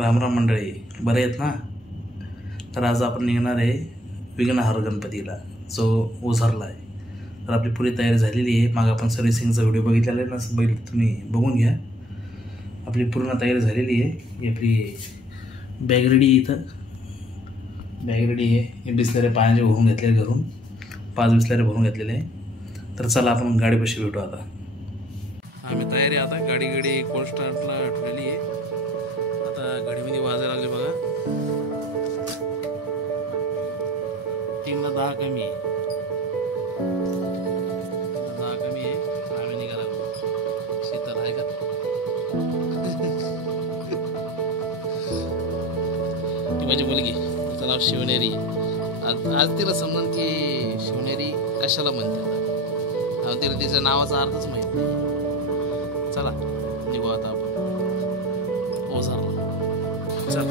रामराम मंडळी, बरे आहेत ना? तर आज आपण निघणार आहे विघ्नहर गणपतीला, जो ओझरला आहे. तर आपली पुरी तयारी झालेली आहे. मागं आपण सर्व्हिसिंगचा व्हिडिओ बघितलेला आहे ना, तुम्ही बघून घ्या. आपली पूर्ण तयारी झालेली आहे. ही आपली बॅग रेडी आहे. इथं बॅग रेडी आहे. हे बिसलेरे पाण्याचे भरून घेतले घरून, 5 बिसलेरे भरून घेतलेले आहे. तर चला आपण गाडीपाशी भेटू. आता आम्ही तयारी, आता गाडी कोल्ड स्टार्टला ठेवलेली आहे. आता गाडीमध्ये वाजायला लागले बघा. 3:10 कमी आहे. 10 कमी आहे. आम्ही निघाला शीतल आहे का? ती माझी मुलगी, तिचं नाव शिवनेरी. आज तिला समजून की शिवनेरी कशाला म्हणते. तिला तिच्या नावाचा अर्थच माहित नाही. चला निघू आता आपण ओझरला. चल.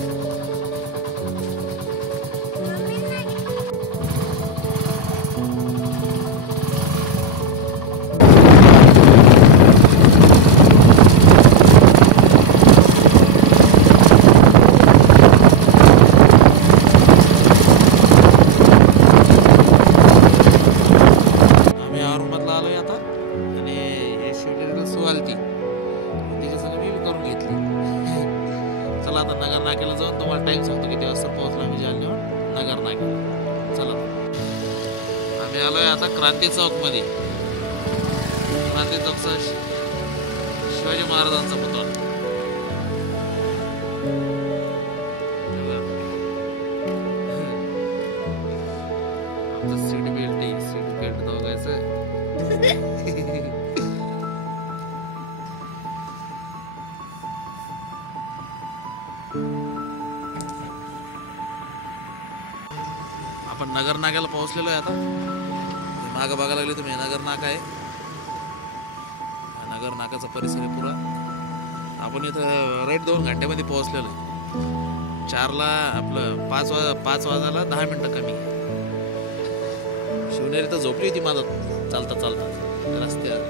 चला आता नगर नाक्याला जाऊन तुम्हाला टाइम सांगतो किती वाजता पोहोचलो आम्ही जालन्यावर नगर नाक्याला. चला आम्ही आलोय आता क्रांती चौक मध्ये. क्रांती चौकचा शिवाजी महाराजांचा पुतळा. आमचं सीट बेल्ट दोघायचं. आपण नगर नाक्याला पोहोचलेलो आहे. आता मागं बघायला लागले तुम्ही, नगर नाका आहे. नगर नाक्याचा परिसर आहे पुरा. आपण इथं राईट 2 घंट्यामध्ये पोहोचलेलो आहे. 4ला आपलं 5 वाजायला 10 मिनिटं कमी. शिवनेरी तर झोपली होती माझा चालता रस्त्यावर.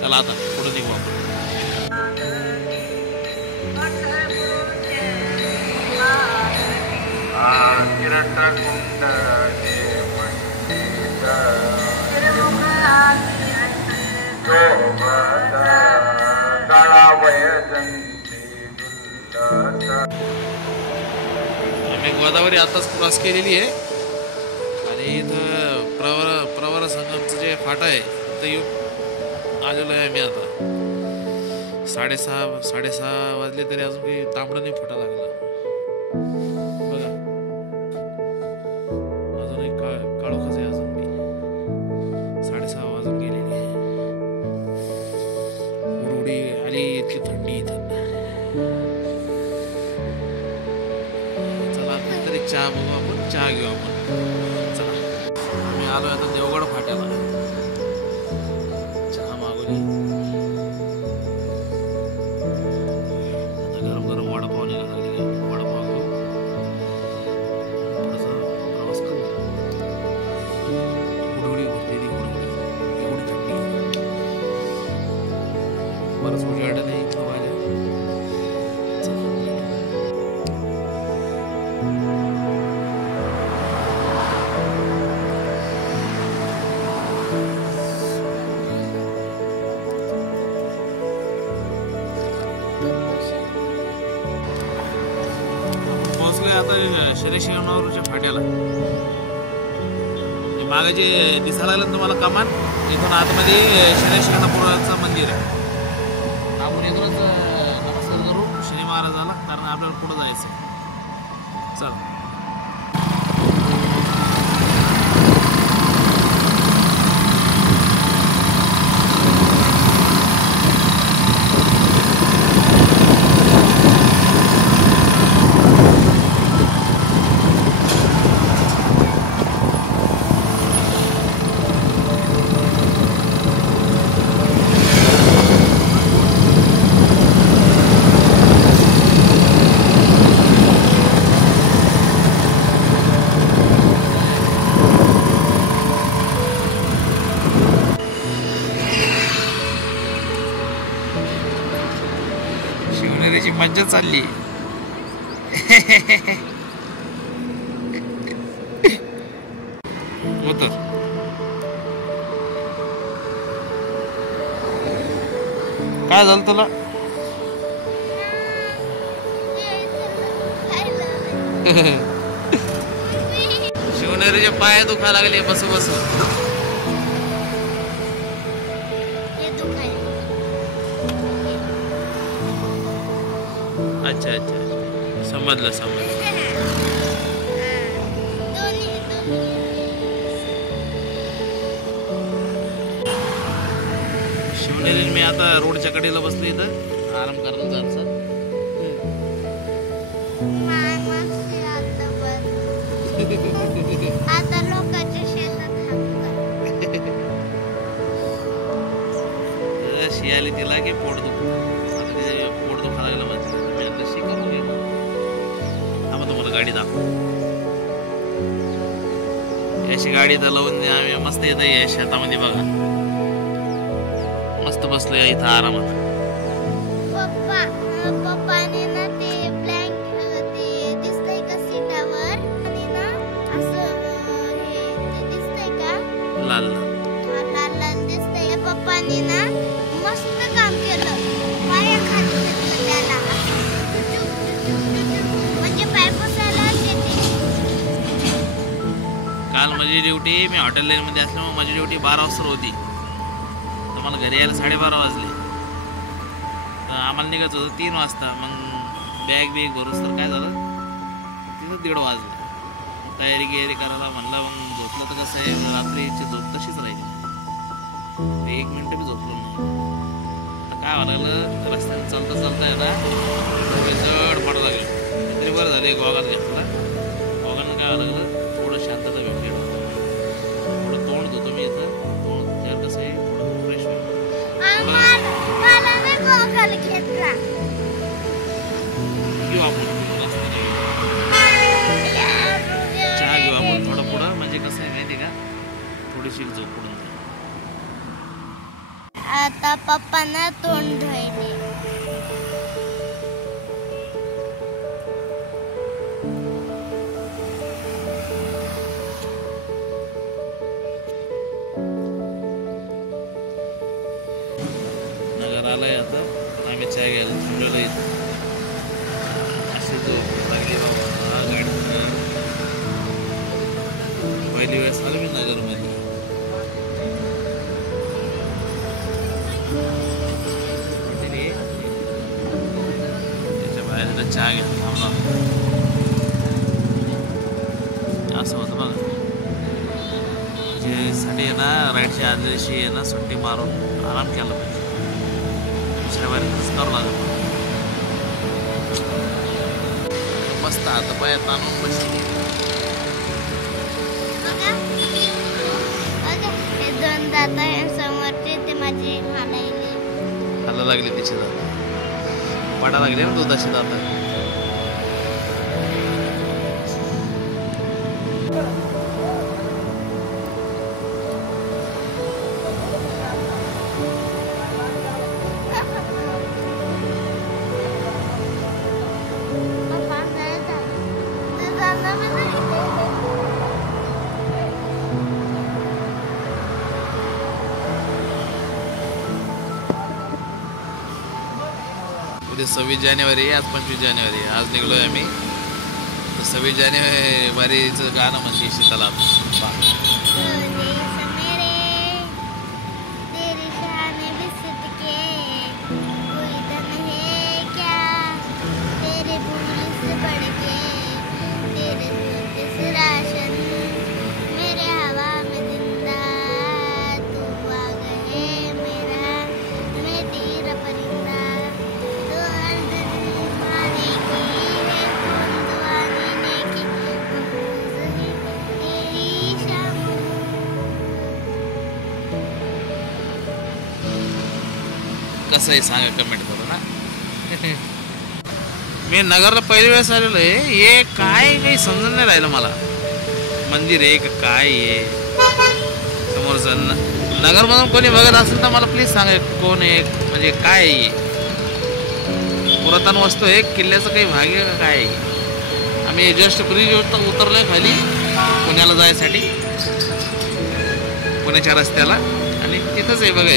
चला आता पुढे निघू आपण. आम्ही गोदावरी आताच क्रॉस केलेली आहे आणि इथं प्रवरा संगमचं जे फाटा आहे तिथं आलेलो आहे आम्ही. आता 6:30 वाजले तरी अजून काही तांबडा नाही फुटा लागला. इतकी थंडी इथं. चला तरी चहा बघू आपण, चहा घेऊ आपण. चला आम्ही आलो आता देवगड फाट्याला. चहा मागवली. आता गरम वडापाव निघाला. वडापाव घेऊ, थोडासा प्रवास करू. उडवडी भरलेली एवढी थंडी. बरंच मोठी गाड्या नाही इथं व्हायला. पोहोचलोय आता शरीशिंगणावरच्या फाट्याला. मागे जे दिसायला लागलं तुम्हाला कमान, इथून आतमध्ये शरीशिंगणापुराचं मंदिर आहे. आपण इथूनच नमस्कार करू शनी महाराजाला, कारण आपल्याला पुढं जायचं. चल. शिवनेरीची मज्जा चालली. उतर. काय झालं तुला? शिवनेरीचे पाय दुखा लागले बसू बसू. अच्छा अच्छा समजलं समजलं. शिवनेरी मी आता रोडच्या कडेला बसलो इथं आराम करायला जायचं. आता लोकांच्या शेतात शियाली तिला की पोट दुख पोट दुखा लागला म्हणजे मी आता शिकवून घे. आम्हाला तुम्हाला गाडी दाखव. अशी गाडी चालवून आम्ही मस्त येत आहे शेतामध्ये बघा. मस्त बसलो या इथं आरामात. पप्पाने ना ते ब्लँकेट ते दिसतंय का सीटावर आणि ना असं हे ते दिसतंय का लाल लाल लाल दिसतंय. पप्पाने ना मस्त काम केलं. पायाखाली घेतलं त्याला म्हणजे पाय पुसायला येते. काल माझी ड्युटी मी हॉटेल लाईन मध्ये असल्यामुळे माझी ड्युटी 12 वाजता होती. तर मला घरी यायला 12:30 वाजले. तर आम्हाला निघायचं होतं 3 वाजता. मग बॅग बिग भरूस तर काय झालं तिथं 1:30 वाजलं. तयारी गियारी करायला म्हणलं. मग झोपलं तर कसं आहे रात्रीची झोप तशीच राहिली. 1 मिनिट बी झोपलो नाही. काय म्हणालं रस्त्याने चालता चालता आहे ना जड पडायला लागलं. तरी बरं झालं एक गोगात घेतला. गोगानं काय लागलं थोडं शांतता भेटली. थोडं तोंड धुतो मी इथं. तोंड धुतल्यावर कसं आहे थोडं फ्रेश होईल. घेऊ आपण चहा घेऊ आपण थोडं पुढं. म्हणजे कसं आहे माहिती का थोडीशी झोप पडून जाईल. आता पप्पांना तोंड धुवायले. नगर आलाय आता. आम्ही चहा घ्यायला थांबलेलो इथं. अशी झोप लागली बाबा गाडी. पहिली वेळेस आलो मी नगरमध्ये. त्याच्या बाहेर चहा घ्यायला थांबला. असं होतं बघा. साठी आहे ना राईडच्या आदल्या दिवशी आहे ना सुट्टी मारून आराम केला पाहिजे. दुसऱ्या बाहेरच करावं लागत. मस्त आता पाय ताणून बसली. हे 2 दात समोरचे ते माझे खायला लागले तिचे दात. पडा लागले ना दुधाचे दात. उद्या 26 जानेवारी. आज 25 जानेवारी. आज निघलोय आम्ही. 26 जानेवारीचं गाणं म्हणजे शीतला. कसं आहे सांगा कमेंट करू ना. मी नगरला पहिली वेळेस आलेलो आहे. हे काय काही समजून नाही राहिलं मला. मंदिर आहे का काय आहे समोरचं. नगरमधून कोणी बघत असेल तर मला प्लीज सांगा कोण आहे म्हणजे काय आहे. पुरातन वस्तू आहे, किल्ल्याचं काही भाग आहे का काय आहे. आम्ही जस्ट ब्रिज उतरलोय खाली पुण्याला जायसाठी, पुण्याच्या रस्त्याला. आणि तिथंच आहे बघा.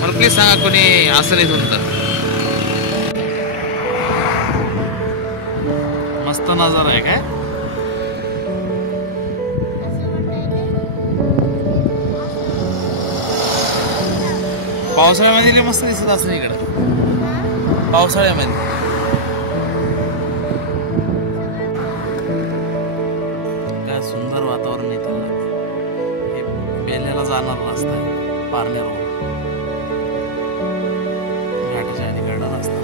मला प्लीज सांगा कोणी असं इथून तर. मस्त नजारा आहे काय. पावसाळ्यामध्ये मस्त दिसत असं इकडं. पावसाळ्यामध्ये काय सुंदर वातावरण आहे. त्याला हे बेल्याला जाणार रस्ता आहे, पारनेर रोड घाटाच्या अलीकडला रस्ता.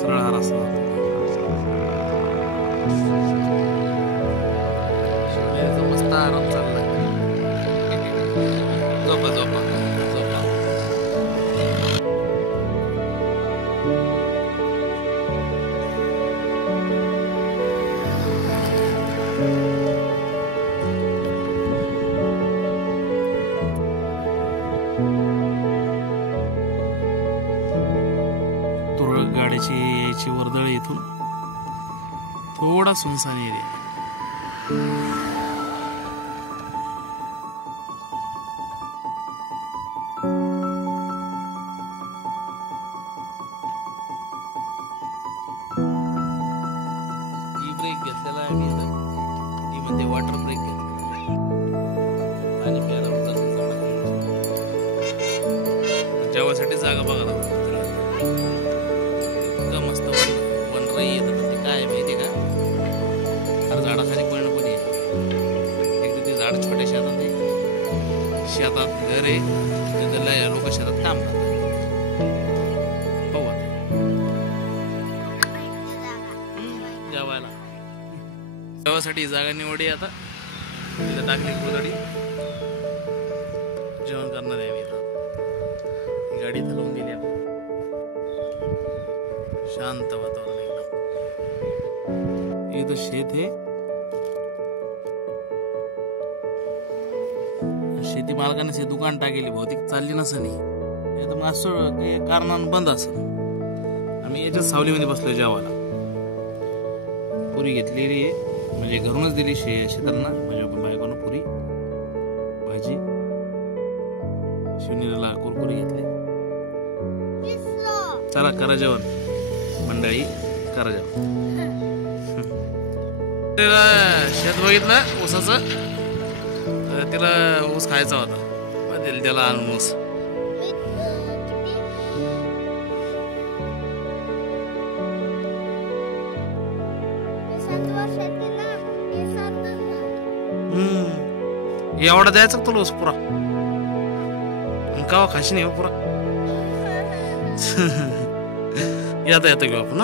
सरळ हा रस्ता जातो. मस्त आराम चाललाय. झोपा झोपा झोपा. तुरळक गाड्याची यायची वर्दळ इथून थोडा सुनसान एरिया. ब्रेक घेतलेला आहे मी आता. ती म्हणते वॉटर ब्रेक घेतलेला आहे. आणि प्यायला जेवायसाठी जागा बघायला इतकं मस्त वनराई येतं. पण ते काय आहे माहिती आहे का, हर झाडाखाली कोणी ना कोणी आहे. एक ते झाड छोट्या शेतात आहे, शेतात घर आहे, तिथे लोक शेतात काम करतात. बघू जेवायला जेवायसाठी जागा निवडी आता. तिथे टाकली कोथळी, जेवण करणार आहे. आम्ही गाडी इथं लावून दिली आपण. शांत वातावरण एकदम. इथं शेत आहे. शेती मालकाने हे दुकान टाकेली, बहुतेक चालली नसली. एकदम असं काही कारणानं बंद असेल. आम्ही याच्यात सावलीमध्ये बसलो जेवायला. पुरी घेतलेली आहे, म्हणजे घरूनच दिली शेतांना. माझ्या बायकोनं पुरी भाजी, शिवनीला कुरकुरी घेतली. चला करा जेवण मंडळी, करा जेवण. तिला शेत बघितलं ऊसाचं, तिला ऊस खायचा होता. दिल त्याला आणून ऊस. एवढा द्यायचा तुला ऊस पुरा, का खाशी नाही पुरा. येता येतं घेऊ आपण.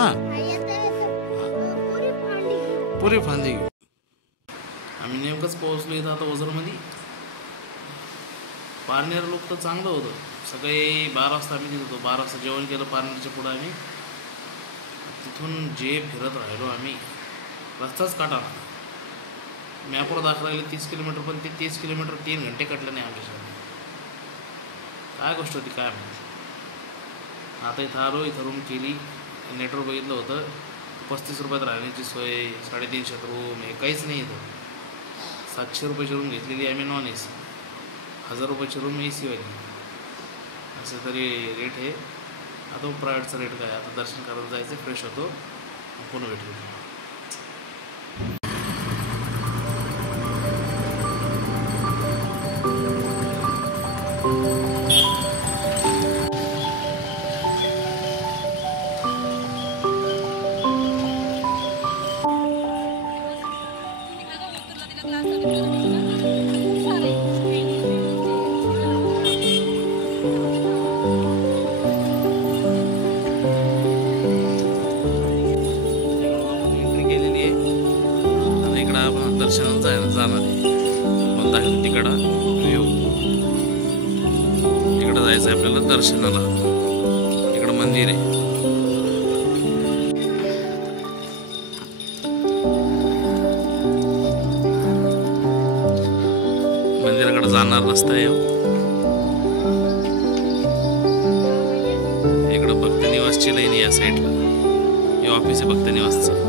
पुरी फांदी घेऊ. आम्ही नेमकंच पोहोचलो इथं आता ओझरमध्ये. पारनेर लोक तर चांगलं होतं. सकाळी 12 वाजता आम्ही तिथं होतो. 12 वाजता जेवण केलं पारनेरच्या पुढं आम्ही. तिथून जे फिरत राहिलो आम्ही, रस्ताच काटा. मॅपवर दाखवायला 30 किलोमीटर, पण ते 30 किलोमीटर 3 घंटे कटले नाही आमच्यासाठी. काय गोष्ट होती काय माहिती. आता इथं आलो, इथं रूम केली. नेटवर बघितलं होतं 35 रुपयात राहण्याची सोय, 350 रूम हे काहीच नाही. इथं 700 रुपयाची रूम घेतलेली आम्ही नॉन AC, 1000 रुपयाची रूम AC वाली. असं तरी रेट आहे. आता प्रायव्हेटचा रेट काय. आता दर्शन करायला जायचं, फ्रेश होतो, पुन्हा भेटलो. दर्शनाला जाणार आहे. मग दाखवतो तिकडं व्ह्यू. तिकडं जायचं आहे आपल्याला दर्शनाला. इकडं मंदिर आहे. मंदिराकडे जाणार रस्ता आहे. इकडं भक्त निवासची लाईन या साईडला, हे ऑफिस आहे भक्त निवासचं.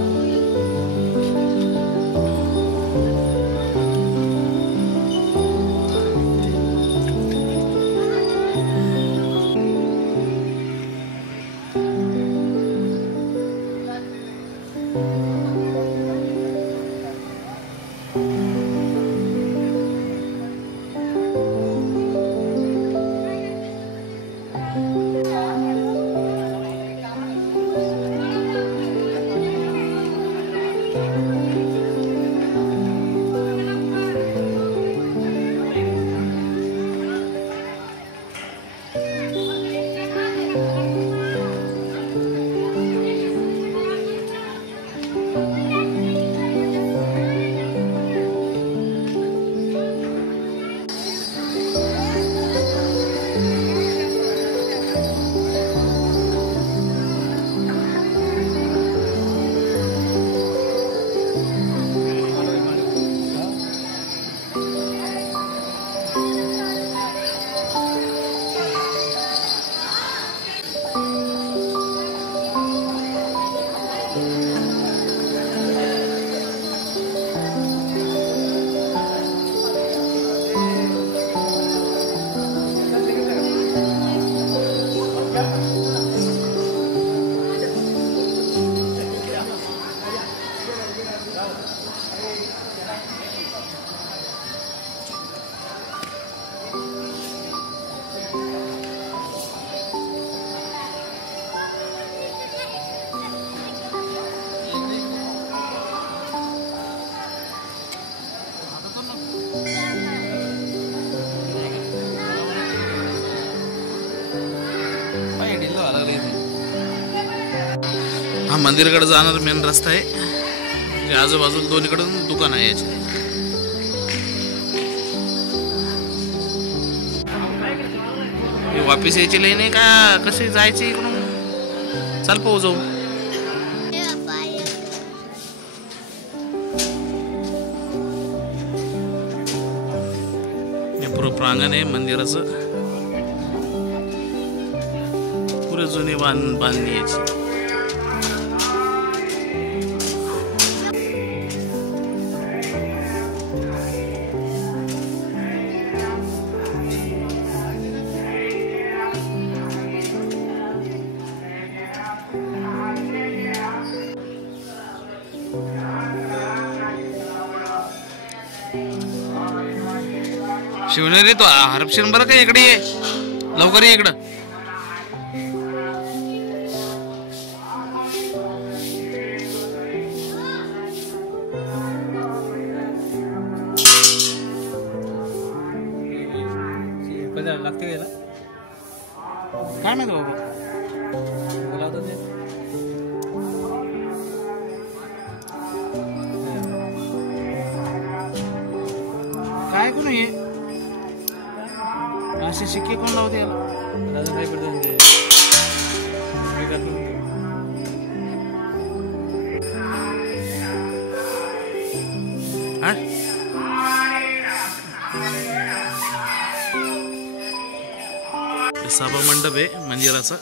हा मंदिराकडे जाणार मेन रस्ता आहे. आजूबाजूला दोन्हीकडून दुकान आहे याचे. वापिस यायची लाईन आहे का कसे जायचे इकडून? चाल पाहू जाऊ. हे पुरं प्रांगण आहे मंदिराचं. पुरे जुनी बांधणी याची. शिवनेरी तो हरपशील बरं का, इकडे ये लवकर ये इकडं. काय माहिती बाबा काय कोण ये असे शिक्के कोण लावते याला? सभा मंडप आहे मंदिराचा.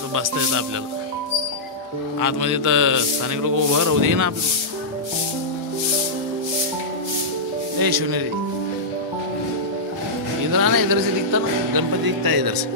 तो बसता येतं आपल्याला आतमध्ये. तर स्थानिक लोक उभं राहू दे ना आपल्याला. ए शिवनेरी इधर आना, इधर से दिखता ना गणपति दिखता है इधर से.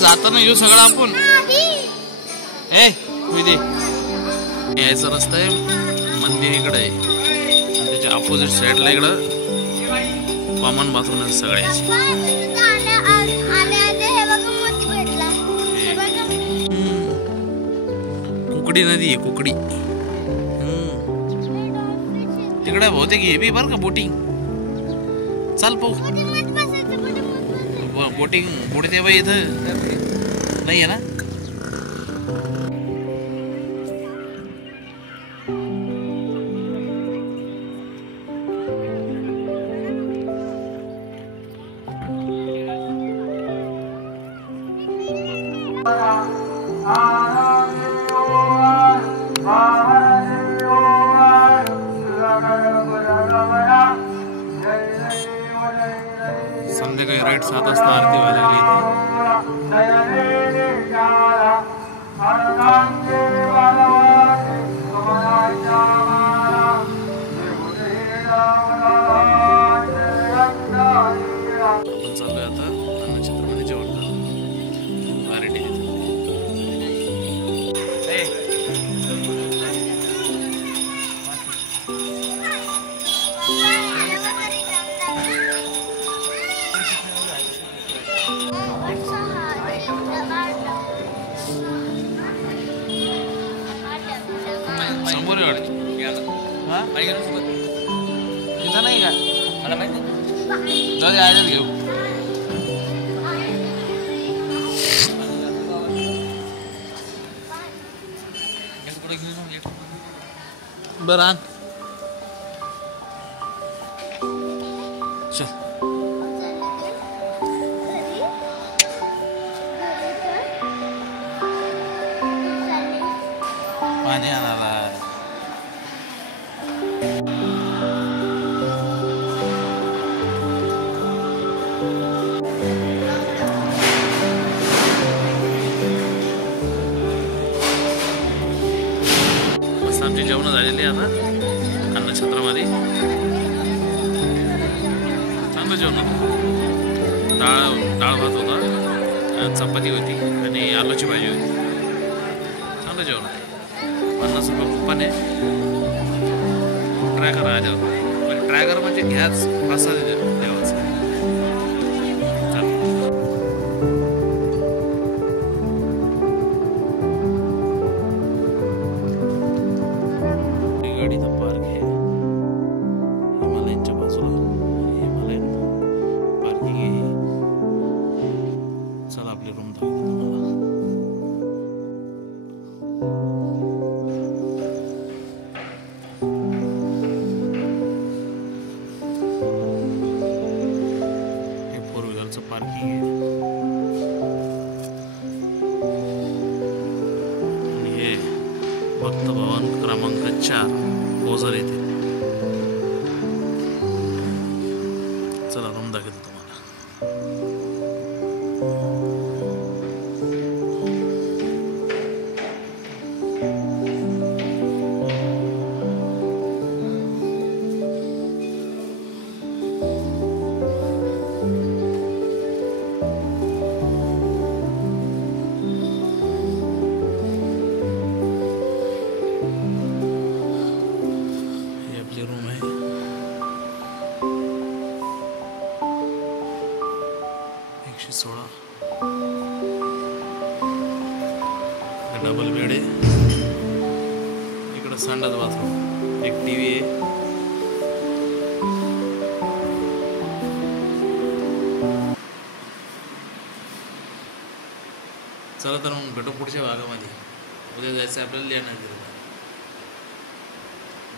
जाताना येऊ सगळं आपण. ए विधी यायचा रस्ता आहे मंदिर इकडे आहे, त्याच्या अपोजिट साईडला इकडं कॉमन बाथरूम आहे सगळ्याची. कुकडी नदी आहे कुकडी. तिकडे बहुतेक हे बी बरं का बोटिंग. चाल पाहू बोटिंग बुडते बाई इथं नाही आहे ना. संध्याकाळी राईट 7 वाजता आरती व्हायला लागली आपण चाललोय आता अन्नछत्रमध्ये जेवण करायला. क्लॅरिटी समोर तिथं नाही का मला माहिती जाऊ दे आयलाच घेऊ. बरं आण चल. पाणी आणायला मस्त आमची जेवण झालेली आता अन्नछत्रामध्ये. चांगलं जेवण होतं. डाळ भात होता, चपाती होती आणि आलूची भाजी होती. चांगलं जेवण होतं. 50 रुपये कुपन आहे. ट्राय करा आल्यावर. ट्राय करा म्हणजे घ्याच प्रसाद देवाचा. गाडी तर पार्क आहे हिमालयनच्या बाजूला. हिमालयन पार्किंग आहे. चला आपली रूम दाखवतो तुम्हाला. पार्किंग आहे आणि हे भक्त भवन क्रमांक 4 ओझर येथे. चला रूम दाखवतो तुम्हाला. रूम आहे. डबल बेड आहे. इकडं संडास बाथरूम, एक टीव्ही आहे. चला तर मग भेटू पुढच्या भागामध्ये. उद्या जायचं आपल्याला लेण्याद्री.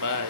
बाय.